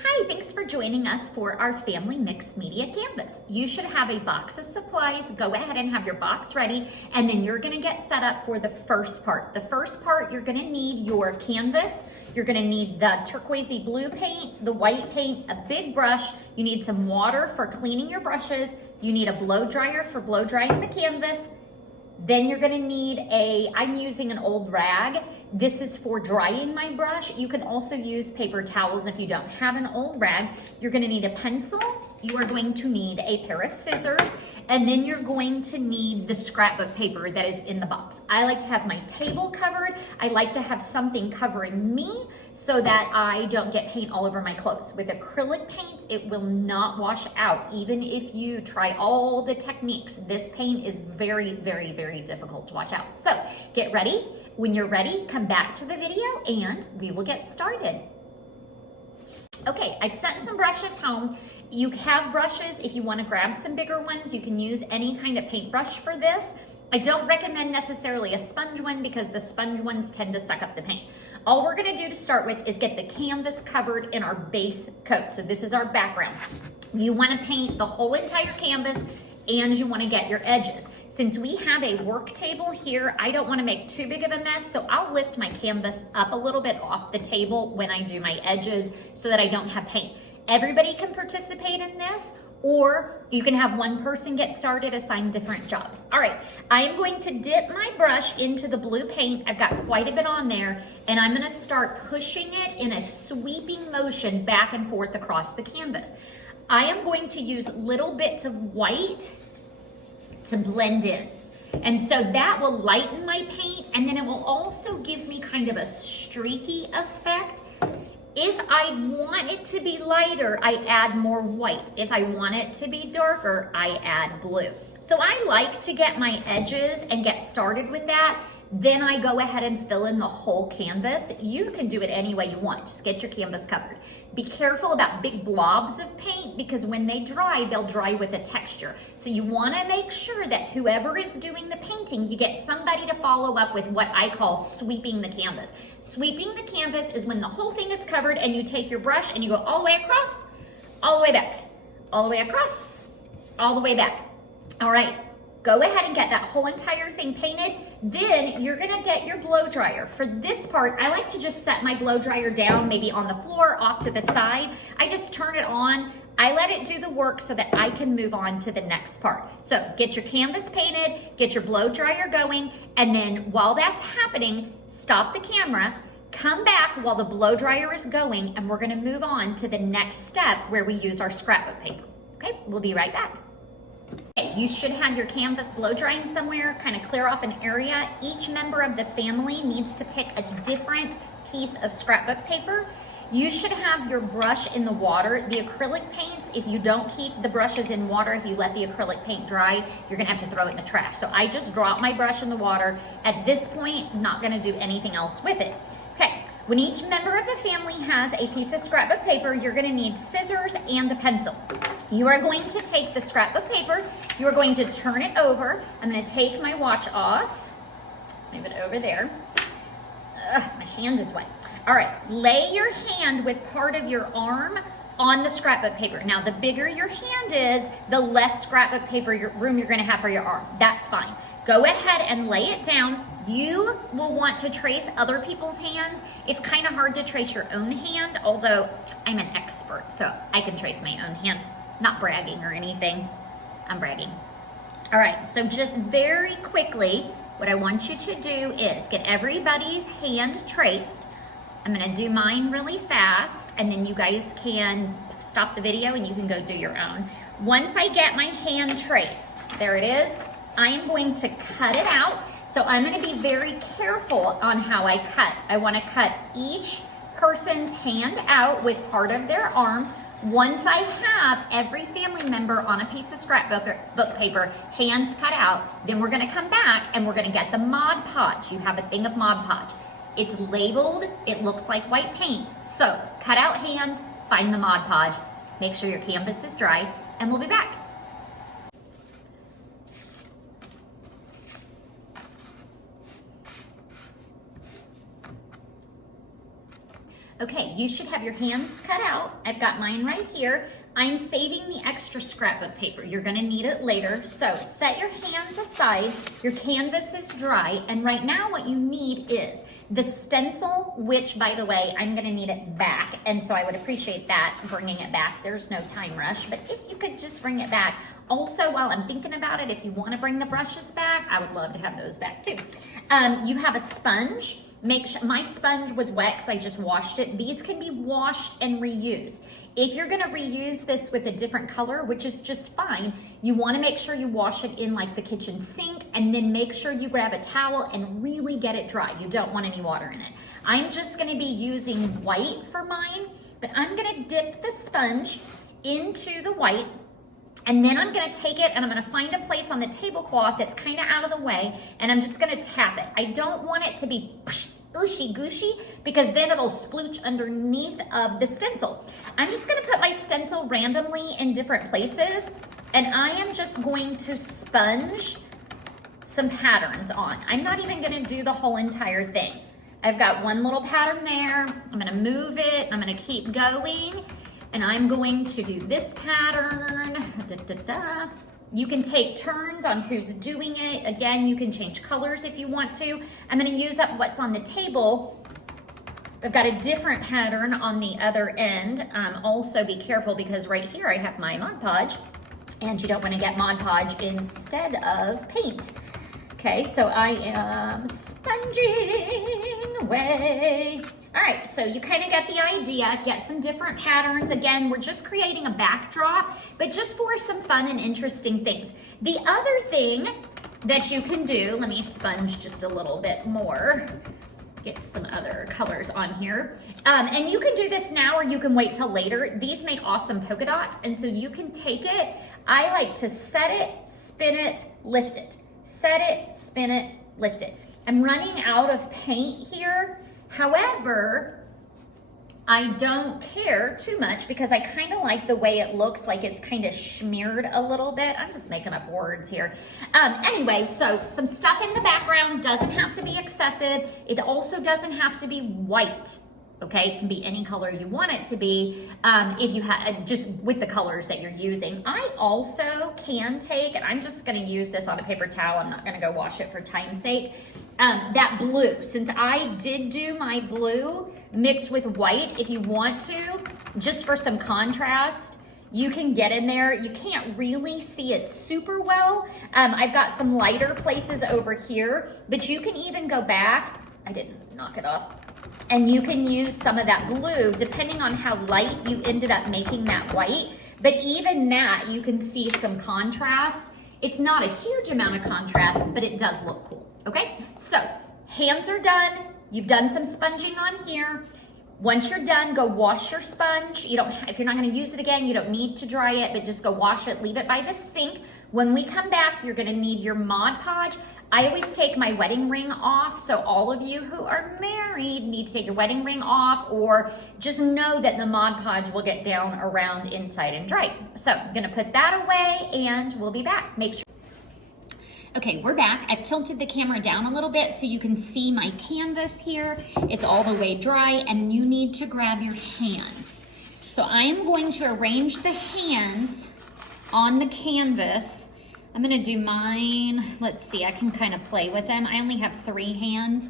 Hi, thanks for joining us for our family mixed media canvas. You should have a box of supplies. Go ahead and have your box ready, and then you're gonna get set up for the first part. The first part, you're gonna need your canvas. You're gonna need the turquoisey blue paint, the white paint, a big brush. You need some water for cleaning your brushes. You need a blow dryer for blow drying the canvas. Then you're gonna need I'm using an old rag. This is for drying my brush. You can also use paper towels if you don't have an old rag. You're gonna need a pencil. You are going to need a pair of scissors, and then you're going to need the scrapbook paper that is in the box. I like to have my table covered. I like to have something covering me so that I don't get paint all over my clothes. With acrylic paint, it will not wash out. Even if you try all the techniques, this paint is very, very, very difficult to wash out. So get ready. When you're ready, come back to the video and we will get started. Okay, I've sent some brushes home. You have brushes. If you want to grab some bigger ones, you can use any kind of paintbrush for this. I don't recommend necessarily a sponge one because the sponge ones tend to suck up the paint. All we're gonna do to start with is get the canvas covered in our base coat. So this is our background. You wanna paint the whole entire canvas and you wanna get your edges. Since we have a work table here, I don't wanna make too big of a mess, so I'll lift my canvas up a little bit off the table when I do my edges so that I don't have paint. Everybody can participate in this, or you can have one person get started, assign different jobs. All right, I am going to dip my brush into the blue paint. I've got quite a bit on there, and I'm gonna start pushing it in a sweeping motion back and forth across the canvas. I am going to use little bits of white to blend in. And so that will lighten my paint, and then it will also give me kind of a streaky effect. If I want it to be lighter, I add more white. If I want it to be darker, I add blue. So I like to get my edges and get started with that. Then I go ahead and fill in the whole canvas. You can do it any way you want. Just get your canvas covered. Be careful about big blobs of paint because when they dry, they'll dry with a texture. So you wanna make sure that whoever is doing the painting, you get somebody to follow up with what I call sweeping the canvas. Sweeping the canvas is when the whole thing is covered and you take your brush and you go all the way across, all the way back, all the way across, all the way back. All right, go ahead and get that whole entire thing painted. Then you're gonna get your blow dryer. For this part, I like to just set my blow dryer down, maybe on the floor, off to the side. I just turn it on. I let it do the work so that I can move on to the next part. So get your canvas painted, get your blow dryer going, and then while that's happening, stop the camera, come back while the blow dryer is going, and we're gonna move on to the next step where we use our scrapbook paper. Okay, we'll be right back. Okay, you should have your canvas blow drying somewhere, kind of clear off an area. Each member of the family needs to pick a different piece of scrapbook paper. You should have your brush in the water. The acrylic paints, if you don't keep the brushes in water, if you let the acrylic paint dry, you're gonna have to throw it in the trash. So I just drop my brush in the water. At this point, not gonna do anything else with it. Okay, when each member of the family has a piece of scrapbook paper, you're gonna need scissors and a pencil. You are going to take the scrapbook paper, you are going to turn it over. I'm gonna take my watch off, leave it over there. My hand is wet. All right, lay your hand with part of your arm on the scrapbook paper. Now, the bigger your hand is, the less scrapbook paper room you're gonna have for your arm. That's fine. Go ahead and lay it down. You will want to trace other people's hands. It's kind of hard to trace your own hand, although I'm an expert, so I can trace my own hand. Not bragging or anything, I'm bragging. All right, so just very quickly, what I want you to do is get everybody's hand traced. I'm gonna do mine really fast, and then you guys can stop the video and you can go do your own. Once I get my hand traced, there it is, I am going to cut it out. So I'm gonna be very careful on how I cut. I wanna cut each person's hand out with part of their arm. Once I have every family member on a piece of scrapbook paper, hands cut out, then we're gonna come back and we're gonna get the Mod Podge. You have a thing of Mod Podge. It's labeled, it looks like white paint. So cut out hands, find the Mod Podge, make sure your canvas is dry, and we'll be back. Okay, you should have your hands cut out. I've got mine right here. I'm saving the extra scrapbook paper. You're gonna need it later. So set your hands aside. Your canvas is dry. And right now what you need is the stencil, which by the way, I'm gonna need it back. And so I would appreciate that, bringing it back. There's no time rush, but if you could just bring it back. Also, while I'm thinking about it, if you wanna bring the brushes back, I would love to have those back too. You have a sponge. Make sure, my sponge was wet because I just washed it. These can be washed and reused. If you're gonna reuse this with a different color, which is just fine, you wanna make sure you wash it in like the kitchen sink, and then make sure you grab a towel and really get it dry. You don't want any water in it. I'm just gonna be using white for mine, but I'm gonna dip the sponge into the white, and then I'm gonna take it and I'm gonna find a place on the tablecloth that's kind of out of the way, and I'm just gonna tap it. I don't want it to be ooshy gooshy, because then it'll splooch underneath of the stencil. I'm just gonna put my stencil randomly in different places, and I am just going to sponge some patterns on. I'm not even gonna do the whole entire thing. I've got one little pattern there. I'm gonna move it, I'm gonna keep going, and I'm going to do this pattern. You can take turns on who's doing it. Again, you can change colors if you want to. I'm gonna use up what's on the table. I've got a different pattern on the other end. Also be careful because right here I have my Mod Podge, and you don't wanna get Mod Podge instead of paint. Okay, so I am sponging away. All right, so you kind of get the idea, get some different patterns. Again, we're just creating a backdrop, but just for some fun and interesting things. The other thing that you can do, let me sponge just a little bit more, get some other colors on here. And you can do this now or you can wait till later. These make awesome polka dots, and so you can take it. I like to set it, spin it, lift it. Set it, spin it, lift it. I'm running out of paint here. However, I don't care too much because I kind of like the way it looks, like it's kind of smeared a little bit. I'm just making up words here. Anyway, so some stuff in the background doesn't have to be excessive. It also doesn't have to be white. Okay, it can be any color you want it to be, if you have, just with the colors that you're using. I also can take, and I'm just gonna use this on a paper towel, I'm not gonna go wash it for time's sake, that blue. Since I did do my blue mixed with white, if you want to, just for some contrast, you can get in there. You can't really see it super well. I've got some lighter places over here, but you can even go back, I didn't knock it off, and you can use some of that blue depending on how light you ended up making that white. But even that, you can see some contrast. It's not a huge amount of contrast, but it does look cool, okay? So hands are done. You've done some sponging on here. Once you're done, go wash your sponge. You don't, if you're not gonna use it again, you don't need to dry it, but just go wash it, leave it by the sink. When we come back, you're gonna need your Mod Podge. I always take my wedding ring off, so all of you who are married need to take your wedding ring off, or just know that the Mod Podge will get down around inside and dry. So I'm gonna put that away and we'll be back. Make sure. Okay, we're back. I've tilted the camera down a little bit so you can see my canvas here. It's all the way dry, and you need to grab your hands. So I am going to arrange the hands on the canvas. I'm gonna do mine, let's see, I can kind of play with them. I only have 3 hands.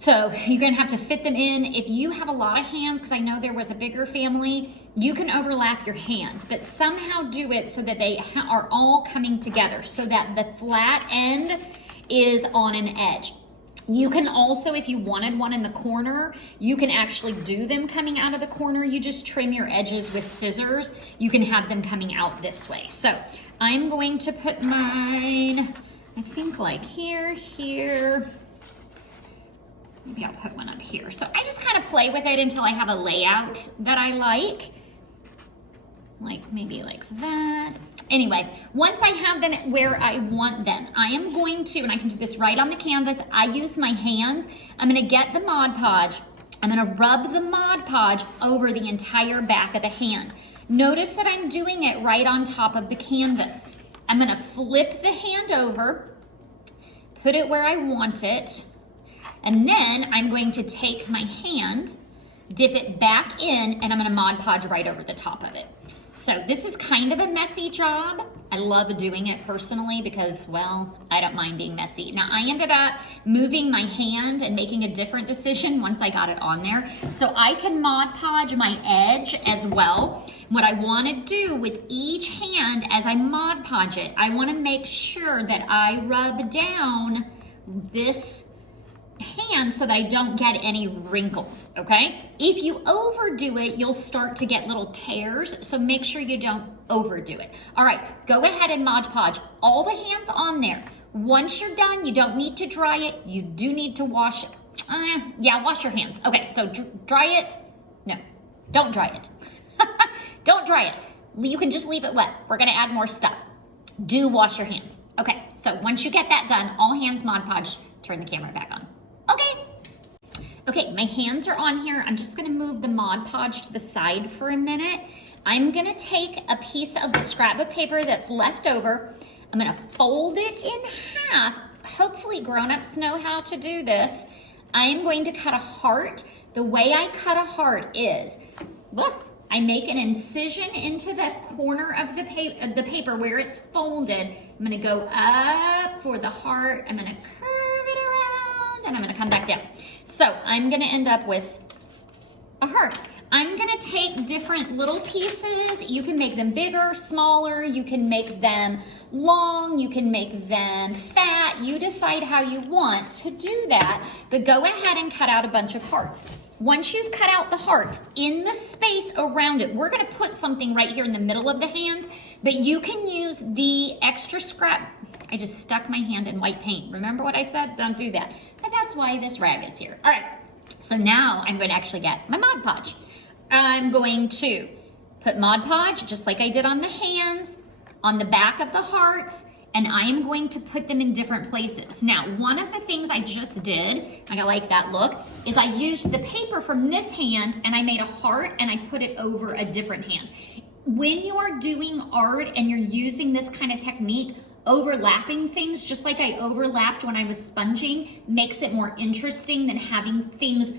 So you're gonna have to fit them in. If you have a lot of hands, because I know there was a bigger family, you can overlap your hands, but somehow do it so that they are all coming together so that the flat end is on an edge. You can also, if you wanted one in the corner, you can actually do them coming out of the corner. You just trim your edges with scissors. You can have them coming out this way. So I'm going to put mine, I think like here, here. Maybe I'll put one up here. So I just kind of play with it until I have a layout that I like maybe like that. Anyway, once I have them where I want them, I am going to, and I can do this right on the canvas, I use my hands. I'm gonna get the Mod Podge. I'm gonna rub the Mod Podge over the entire back of the hand. Notice that I'm doing it right on top of the canvas. I'm gonna flip the hand over, put it where I want it, and then I'm going to take my hand, dip it back in, and I'm gonna Mod Podge right over the top of it. So this is kind of a messy job. I love doing it personally because, well, I don't mind being messy. Now I ended up moving my hand and making a different decision once I got it on there. So I can Mod Podge my edge as well. What I wanna do with each hand as I Mod Podge it, I wanna make sure that I rub down this hand so that I don't get any wrinkles, okay? If you overdo it, you'll start to get little tears, so make sure you don't overdo it. All right, go ahead and Mod Podge all the hands on there. Once you're done, you don't need to dry it. You do need to wash it. Yeah, wash your hands. Okay, so dry it. No, don't dry it. Don't dry it. You can just leave it wet. We're gonna add more stuff. Do wash your hands. Okay, so once you get that done, all hands Mod Podge, turn the camera back on. Okay, my hands are on here. I'm just gonna move the Mod Podge to the side for a minute. I'm gonna take a piece of the scrapbook paper that's left over. I'm gonna fold it in half. Hopefully grown-ups know how to do this. I am going to cut a heart. The way I cut a heart is, look, I make an incision into the corner of the paper where it's folded. I'm gonna go up for the heart. I'm gonna curve it around, and I'm gonna come back down. So I'm gonna end up with a heart. I'm gonna take different little pieces. You can make them bigger, smaller, you can make them long, you can make them fat. You decide how you want to do that, but go ahead and cut out a bunch of hearts. Once you've cut out the hearts, in the space around it, we're gonna put something right here in the middle of the hands, but you can use the extra scrap. I just stuck my hand in white paint. Remember what I said? Don't do that. But that's why this rag is here. All right, so now I'm going to actually get my Mod Podge. I'm going to put Mod Podge, just like I did on the hands, on the back of the hearts, and I am going to put them in different places. Now, one of the things I just did, I like that look, is I used the paper from this hand and I made a heart and I put it over a different hand. When you are doing art and you're using this kind of technique, overlapping things, just like I overlapped when I was sponging, makes it more interesting than having things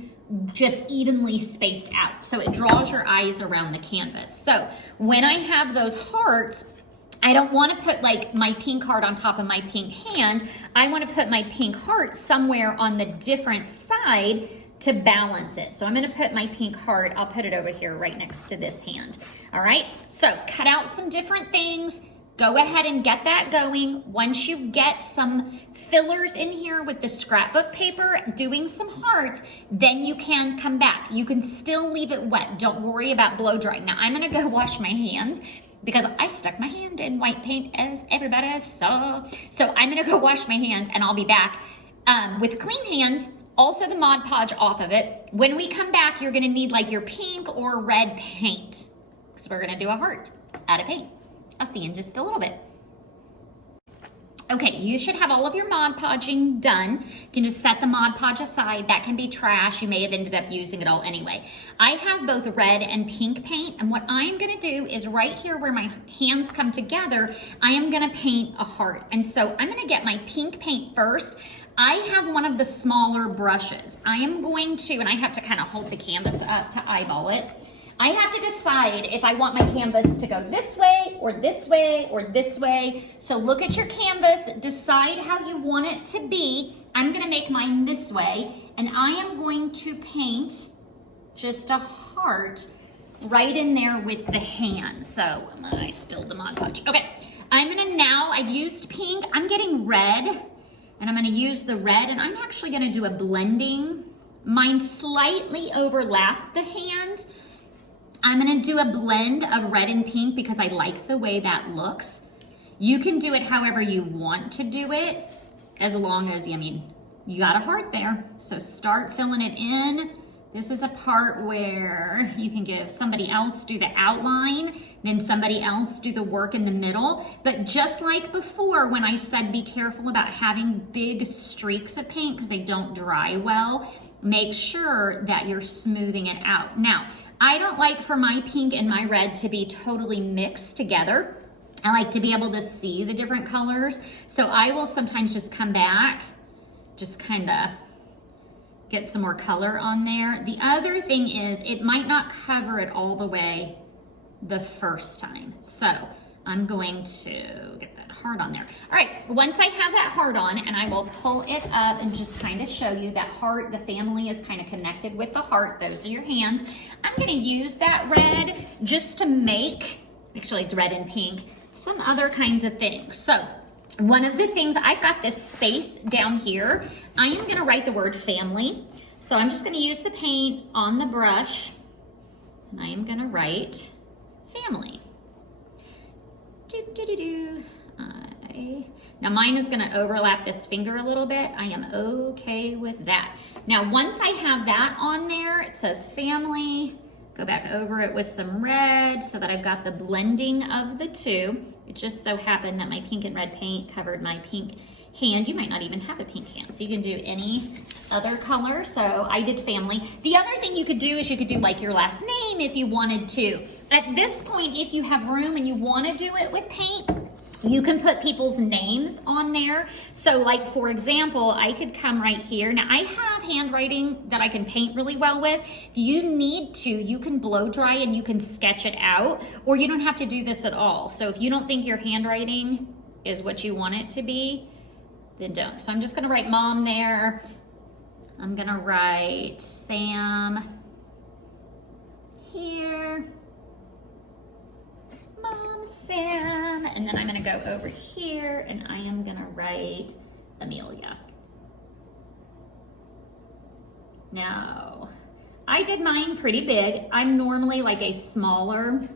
just evenly spaced out. So it draws your eyes around the canvas. So when I have those hearts, I don't want to put like my pink heart on top of my pink hand. I want to put my pink heart somewhere on the different side to balance it. So I'm going to put my pink heart, I'll put it over here right next to this hand. All right, so cut out some different things. Go ahead and get that going. Once you get some fillers in here with the scrapbook paper, doing some hearts, then you can come back. You can still leave it wet. Don't worry about blow drying. Now I'm gonna go wash my hands because I stuck my hand in white paint, as everybody saw. So I'm gonna go wash my hands and I'll be back with clean hands, also the Mod Podge off of it. When we come back, you're gonna need like your pink or red paint. So we're gonna do a heart out of paint. I'll see you in just a little bit. Okay, you should have all of your Mod Podging done. You can just set the Mod Podge aside. That can be trash. You may have ended up using it all anyway. I have both red and pink paint, and what I'm gonna do is right here where my hands come together, I am gonna paint a heart. And so I'm gonna get my pink paint first. I have one of the smaller brushes. I am going to, and I have to kind of hold the canvas up to eyeball it. I have to decide if I want my canvas to go this way or this way or this way. So look at your canvas, decide how you want it to be. I'm gonna make mine this way, and I am going to paint just a heart right in there with the hand. So I spilled the Mod Podge. Okay, I'm gonna now, I've used pink, I'm getting red, and I'm gonna use the red, and I'm actually gonna do a blending. Mine slightly overlap the hands. I'm gonna do a blend of red and pink because I like the way that looks. You can do it however you want to do it, as long as, I mean, you got a heart there. So start filling it in. This is a part where you can give somebody else do the outline, then somebody else do the work in the middle. But just like before, when I said be careful about having big streaks of paint because they don't dry well, make sure that you're smoothing it out. Now, I don't like for my pink and my red to be totally mixed together. I like to be able to see the different colors. So I will sometimes just come back, just kind of get some more color on there. The other thing is it might not cover it all the way the first time. So I'm going to get that heart on there. All right, once I have that heart on, and I will pull it up and just kind of show you that heart, the family is kind of connected with the heart. Those are your hands. I'm gonna use that red just to make, actually it's red and pink, some other kinds of things. So one of the things, I've got this space down here. I am gonna write the word family. So I'm just gonna use the paint on the brush, and I am gonna write family. Now mine is gonna overlap this finger a little bit. I am okay with that. Now once I have that on there, it says family. Go back over it with some red so that I've got the blending of the two. It just so happened that my pink and red paint covered my pink hand. You might not even have a pink hand, so you can do any other color. So I did family. The other thing you could do is you could do like your last name if you wanted to. At this point, if you have room and you want to do it with paint, you can put people's names on there. So like, for example, I could come right here. Now I have handwriting that I can paint really well with. If you need to, you can blow dry and you can sketch it out, or you don't have to do this at all. So if you don't think your handwriting is what you want it to be, then don't. So I'm just gonna write mom there. I'm gonna write Sam here. Mom, Sam, and then I'm gonna go over here and I am gonna write Amelia. Now, I did mine pretty big. I'm normally like a smaller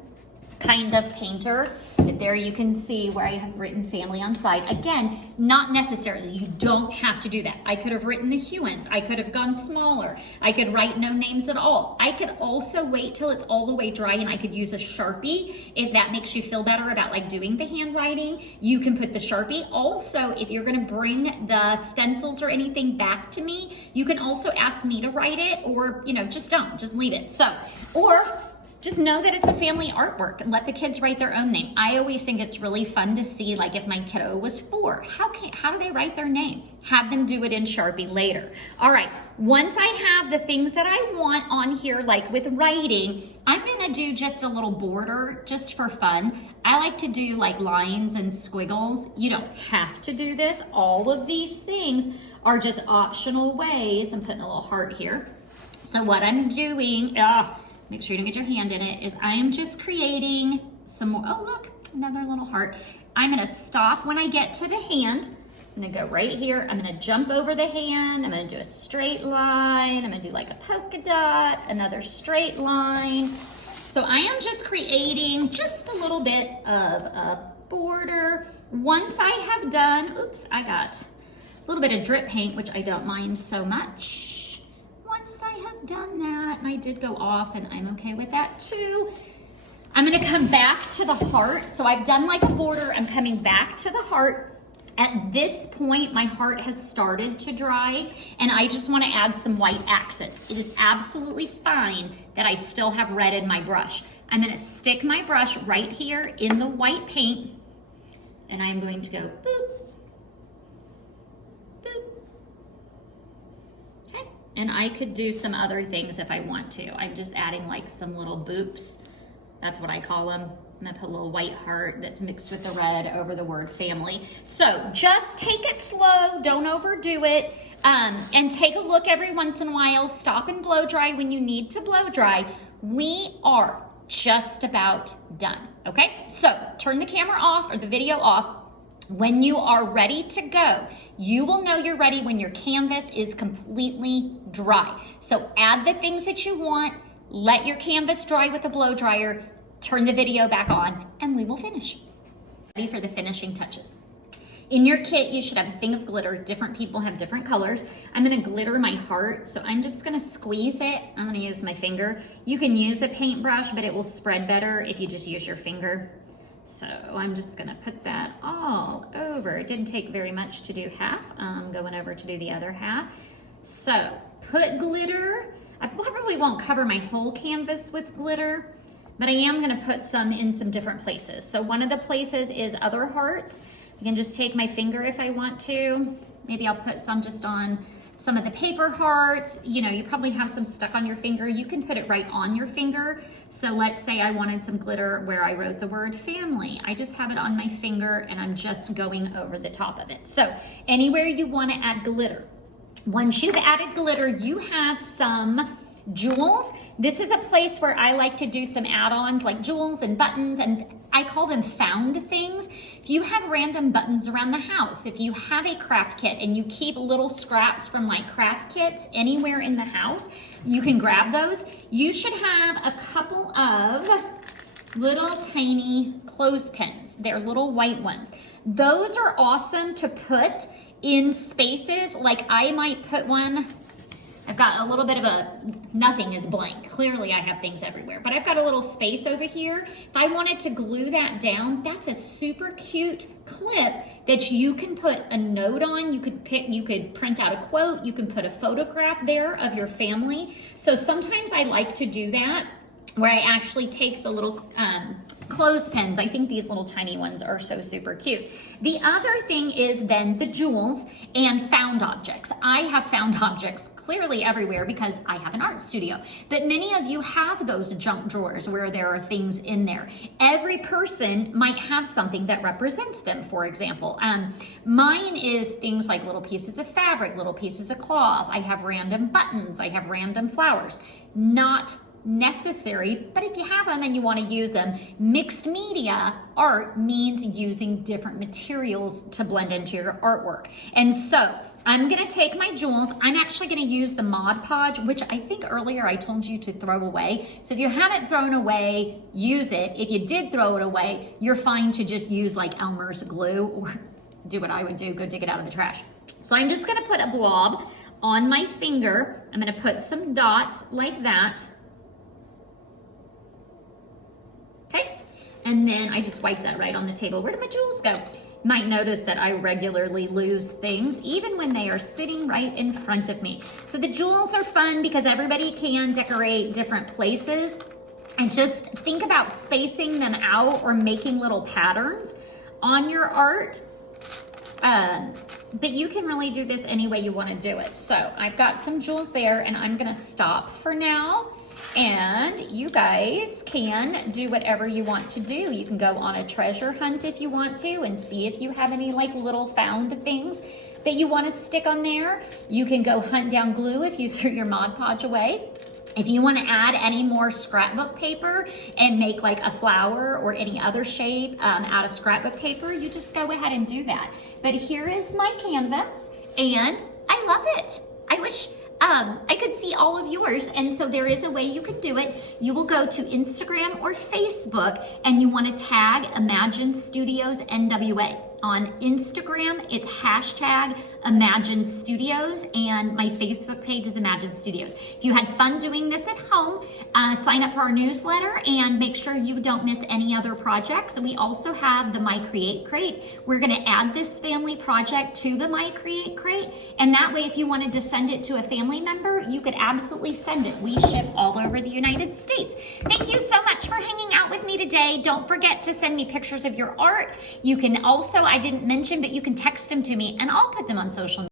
kind of painter, but there you can see where I have written family on side. Again, not necessarily, you don't have to do that. I could have written the Hewins. I could have gone smaller. I could write no names at all. I could also wait till it's all the way dry and I could use a Sharpie if that makes you feel better about like doing the handwriting. You can put the Sharpie. Also, if you're gonna bring the stencils or anything back to me, you can also ask me to write it, or just don't, just leave it. So, or just know that it's a family artwork and let the kids write their own name. I always think it's really fun to see, like if my kiddo was 4, how do they write their name? Have them do it in Sharpie later. All right, once I have the things that I want on here, like with writing, I'm gonna do just a little border just for fun. I like to do like lines and squiggles. You don't have to do this. All of these things are just optional ways. I'm putting a little heart here. So what I'm doing, make sure you don't get your hand in it, is I am just creating some more. Oh, look, another little heart. I'm gonna stop when I get to the hand. I'm gonna go right here. I'm gonna jump over the hand. I'm gonna do a straight line. I'm gonna do like a polka dot, another straight line. So I am just creating just a little bit of a border. Once I have done, oops, I got a little bit of drip paint, which I don't mind so much. Once I have done that, and I did go off, and I'm okay with that too, I'm gonna come back to the heart. So I've done like a border, I'm coming back to the heart. At this point, my heart has started to dry, and I just wanna add some white accents. It is absolutely fine that I still have red in my brush. I'm gonna stick my brush right here in the white paint, and I'm going to go boop, boop. Okay, and I could do some other things if I want to. I'm just adding like some little boops. That's what I call them. I'm gonna put a little white heart that's mixed with the red over the word family. So just take it slow, don't overdo it, and take a look every once in a while. Stop and blow dry when you need to blow dry. We are just about done, okay? So turn the camera off or the video off. When you are ready to go, you will know you're ready when your canvas is completely dry. So add the things that you want, let your canvas dry with a blow dryer, turn the video back on, and we will finish. Ready for the finishing touches. In your kit, you should have a thing of glitter. Different people have different colors. I'm gonna glitter my heart, so I'm just gonna squeeze it. I'm gonna use my finger. You can use a paintbrush, but it will spread better if you just use your finger. So I'm just gonna put that all over. It didn't take very much to do half. I'm going over to do the other half. So put glitter. I probably won't cover my whole canvas with glitter, but I am gonna put some in some different places. So one of the places is other hearts. I can just take my finger if I want to. Maybe I'll put some just on some of the paper hearts. You know, you probably have some stuck on your finger. You can put it right on your finger. So let's say I wanted some glitter where I wrote the word family. I just have it on my finger and I'm just going over the top of it. So anywhere you want to add glitter. Once you've added glitter, you have some jewels. This is a place where I like to do some add-ons like jewels and buttons, and I call them found things. If you have random buttons around the house, if you have a craft kit and you keep little scraps from like craft kits anywhere in the house, you can grab those. You should have a couple of little tiny clothespins. They're little white ones. Those are awesome to put in spaces. Like I might put one, I've got a little bit of a, nothing is blank. Clearly I have things everywhere, but I've got a little space over here. If I wanted to glue that down, that's a super cute clip that you can put a note on. You could print out a quote. You can put a photograph there of your family. So sometimes I like to do that where I actually take the little clothespins. I think these little tiny ones are so super cute. The other thing is then the jewels and found objects. I have found objects clearly everywhere because I have an art studio, but many of you have those junk drawers where there are things in there. Every person might have something that represents them, for example. Mine is things like little pieces of fabric, little pieces of cloth. I have random buttons. I have random flowers. Not necessary, but if you have them and you want to use them, mixed media art means using different materials to blend into your artwork. And so I'm going to take my jewels. I'm actually going to use the Mod Podge, which I think earlier I told you to throw away. So if you haven't thrown away, use it. If you did throw it away, you're fine to just use like Elmer's glue or do what I would do, go dig it out of the trash. So I'm just going to put a blob on my finger. I'm going to put some dots like that. Okay, and then I just wipe that right on the table. Where did my jewels go? Might notice that I regularly lose things, even when they are sitting right in front of me. So the jewels are fun because everybody can decorate different places. And just think about spacing them out or making little patterns on your art. But you can really do this any way you want to do it. So I've got some jewels there and I'm gonna stop for now. And you guys can do whatever you want to do. You can go on a treasure hunt if you want to and see if you have any like little found things that you want to stick on there. You can go hunt down glue if you threw your Mod Podge away. If you want to add any more scrapbook paper and make like a flower or any other shape out of scrapbook paper, you just go ahead and do that. But here is my canvas and I love it. I wish I could see all of yours, and so there is a way you could do it. You will go to Instagram or Facebook and you want to tag Imagine Studios NWA. On Instagram, it's hashtag Imagine Studios, and my Facebook page is Imagine Studios. If you had fun doing this at home, sign up for our newsletter and make sure you don't miss any other projects. We also have the My Create Crate. We're going to add this family project to the My Create Crate, and that way if you wanted to send it to a family member, you could absolutely send it. We ship all over the United States. Thank you so much for hanging out with me today. Don't forget to send me pictures of your art. You can also, I didn't mention, but you can text them to me and I'll put them on social media.